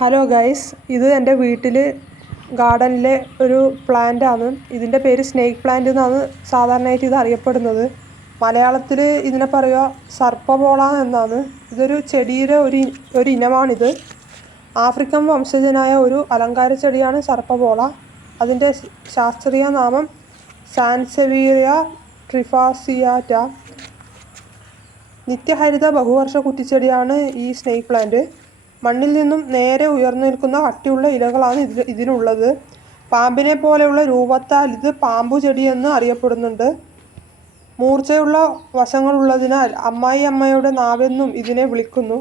Hello guys, ഇത് എൻ്റെ വീട്ടിൽ ഗാർഡനിലെ ഒരു പ്ലാന്റ് ആണ്. ഇതിൻ്റെ പേര് സ്നേക്ക് പ്ലാന്റ് എന്നാണ് സാധാരണയായിട്ട് ഇത് അറിയപ്പെടുന്നത്. മലയാളത്തിൽ ഇതിനെ പറയുക സർപ്പബോള എന്നാണ്. ഇതൊരു ചെടിയുടെ ഒരു ഇനമാണിത്. ആഫ്രിക്കൻ വംശജനായ ഒരു അലങ്കാര ചെടിയാണ് സർപ്പബോള. അതിൻ്റെ ശാസ്ത്രീയ നാമം സാൻസെവീറിയ ട്രിഫാസിയാറ്റ. നിത്യഹരിത ബഹുവർഷ കുറ്റിച്ചെടിയാണ് ഈ സ്നേക്ക് പ്ലാന്റ്. മണ്ണിൽ നിന്നും നേരെ ഉയർന്നു നിൽക്കുന്ന കട്ടിയുള്ള ഇലകളാണ് ഇതിനുള്ളത്. പാമ്പിനെ പോലെയുള്ള രൂപത്താൽ ഇത് പാമ്പു ചെടി എന്ന് അറിയപ്പെടുന്നുണ്ട്. മൂർച്ചയുള്ള വശങ്ങളുള്ളതിനാൽ അമ്മായിയമ്മയുടെ നാവെന്നും ഇതിനെ വിളിക്കുന്നു.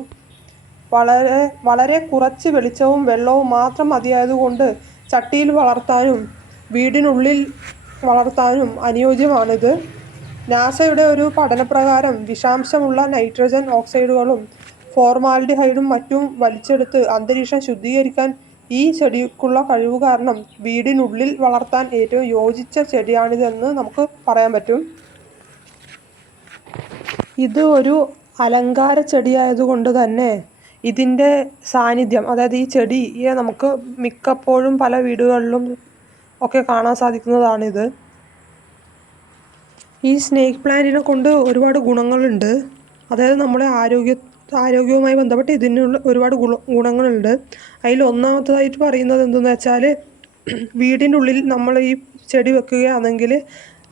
വളരെ കുറച്ച് വെളിച്ചവും വെള്ളവും മാത്രം മതിയായതുകൊണ്ട് ചട്ടിയിൽ വളർത്താനും വീടിനുള്ളിൽ വളർത്താനും അനുയോജ്യമാണിത്. നാസയുടെ ഒരു പഠനപ്രകാരം വിഷാംശമുള്ള നൈട്രജൻ ഓക്സൈഡുകളും ഫോർമാൽഡിഹൈഡും മറ്റും വലിച്ചെടുത്ത് അന്തരീക്ഷം ശുദ്ധീകരിക്കാൻ ഈ ചെടിക്കുള്ള കഴിവ് കാരണം വീടിനുള്ളിൽ വളർത്താൻ ഏറ്റവും യോജിച്ച ചെടിയാണിതെന്ന് നമുക്ക് പറയാൻ പറ്റും. ഇത് ഒരു അലങ്കാര ചെടിയായതുകൊണ്ട് തന്നെ ഇതിൻ്റെ സാന്നിധ്യം, അതായത് ഈ ചെടിയെ നമുക്ക് മിക്കപ്പോഴും പല വീടുകളിലും ഒക്കെ കാണാൻ സാധിക്കുന്നതാണിത്. ഈ സ്നേക്ക് പ്ലാന്റിനെ കൊണ്ട് ഒരുപാട് ഗുണങ്ങളുണ്ട്. അതായത് നമ്മുടെ ആരോഗ്യവുമായി ബന്ധപ്പെട്ട് ഇതിനുള്ള ഒരുപാട് ഗുണങ്ങളുണ്ട്. അതിൽ ഒന്നാമത്തേതായിട്ട് പറയുന്നത് എന്തെന്ന് വെച്ചാൽ, വീടിനുള്ളിൽ നമ്മൾ ഈ ചെടി വെക്കുകയാണെങ്കിൽ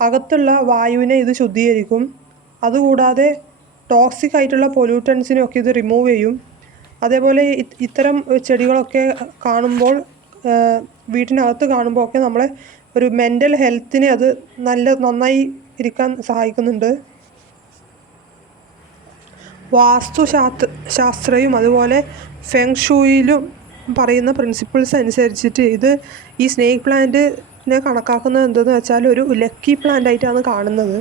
അകത്തുള്ള വായുവിനെ ഇത് ശുദ്ധീകരിക്കും. അതുകൂടാതെ ടോക്സിക് ആയിട്ടുള്ള പൊല്യൂട്ടൻസിനെയൊക്കെ ഇത് റിമൂവ് ചെയ്യും. അതേപോലെ ഇത്തരം ചെടികളൊക്കെ കാണുമ്പോൾ, വീട്ടിനകത്ത് കാണുമ്പോൾ ഒക്കെ നമ്മളെ ഒരു മെൻ്റൽ ഹെൽത്തിനെ അത് നന്നായി ഇരിക്കാൻ സഹായിക്കുന്നുണ്ട്. വാസ്തുശാസ്ത്രയും അതുപോലെ ഫെങ് ഷൂയിലും പറയുന്ന പ്രിൻസിപ്പിൾസ് അനുസരിച്ചിട്ട് ഈ സ്നേക്ക് പ്ലാന്റിനെ കണക്കാക്കുന്നത് എന്തെന്ന് വെച്ചാൽ ഒരു ലക്കി പ്ലാന്റ് ആയിട്ടാണ് കാണുന്നത്.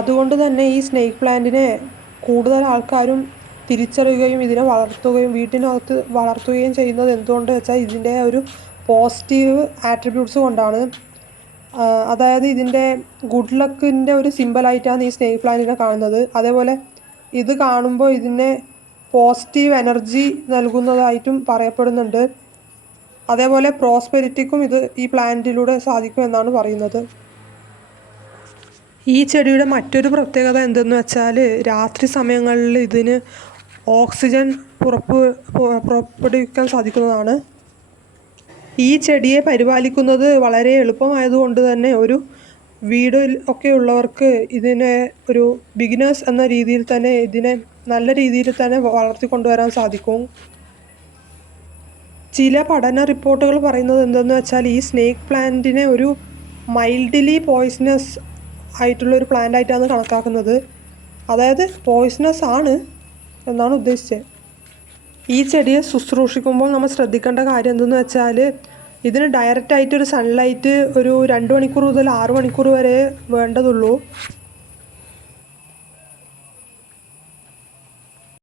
അതുകൊണ്ട് തന്നെ ഈ സ്നേക്ക് പ്ലാന്റിനെ കൂടുതൽ ആൾക്കാരും തിരിച്ചറിയുകയും ഇതിനെ വളർത്തുകയും വീട്ടിനകത്ത് വളർത്തുകയും ചെയ്യുന്നത് എന്തുകൊണ്ട് വെച്ചാൽ ഇതിൻ്റെ ഒരു പോസിറ്റീവ് ആട്രിബ്യൂട്ട്സ് കൊണ്ടാണ്. അതായത് ഇതിൻ്റെ ഗുഡ് ലക്കിൻ്റെ ഒരു സിമ്പലായിട്ടാണ് ഈ സ്നേക്ക് പ്ലാന്റിനെ കാണുന്നത്. അതേപോലെ ഇത് കാണുമ്പോൾ ഇതിനെ പോസിറ്റീവ് എനർജി നൽകുന്നതായിട്ടും പറയപ്പെടുന്നുണ്ട്. അതേപോലെ പ്രോസ്പെരിറ്റിക്കും ഈ പ്ലാന്റിലൂടെ സാധിക്കുമെന്നാണ് പറയുന്നത്. ഈ ചെടിയുടെ മറ്റൊരു പ്രത്യേകത എന്തെന്ന് വെച്ചാൽ, രാത്രി സമയങ്ങളിൽ ഇതിന് ഓക്സിജൻ പുറപ്പെടുവിക്കാൻ സാധിക്കുന്നതാണ്. ഈ ചെടിയെ പരിപാലിക്കുന്നത് വളരെ എളുപ്പമായതുകൊണ്ട് തന്നെ ഒരു വീടിൽ ഒക്കെ ഉള്ളവർക്ക് ഇതിനെ ഒരു ബിഗിനേഴ്സ് എന്ന രീതിയിൽ തന്നെ ഇതിനെ നല്ല രീതിയിൽ തന്നെ വളർത്തിക്കൊണ്ടുവരാൻ സാധിക്കും. ചില പഠന റിപ്പോർട്ടുകൾ പറയുന്നത് എന്തെന്ന് വെച്ചാൽ, ഈ സ്നേക്ക് പ്ലാന്റിനെ ഒരു മൈൽഡ്ലി പോയിസണസ് ആയിട്ടുള്ള ഒരു പ്ലാന്റ് ആയിട്ടാണ് കണക്കാക്കുന്നത്. അതായത് പോയിസണസ് ആണ് എന്നാണ് ഉദ്ദേശിച്ചത്. ഈ ചെടിയെ ശുശ്രൂഷിക്കുമ്പോൾ നമ്മൾ ശ്രദ്ധിക്കേണ്ട കാര്യം എന്തെന്ന് വെച്ചാൽ, ഇതിന് ഡയറക്റ്റായിട്ടൊരു സൺലൈറ്റ് ഒരു 2 മണിക്കൂർ മുതൽ 6 മണിക്കൂർ വരെ വേണ്ടതുള്ളൂ.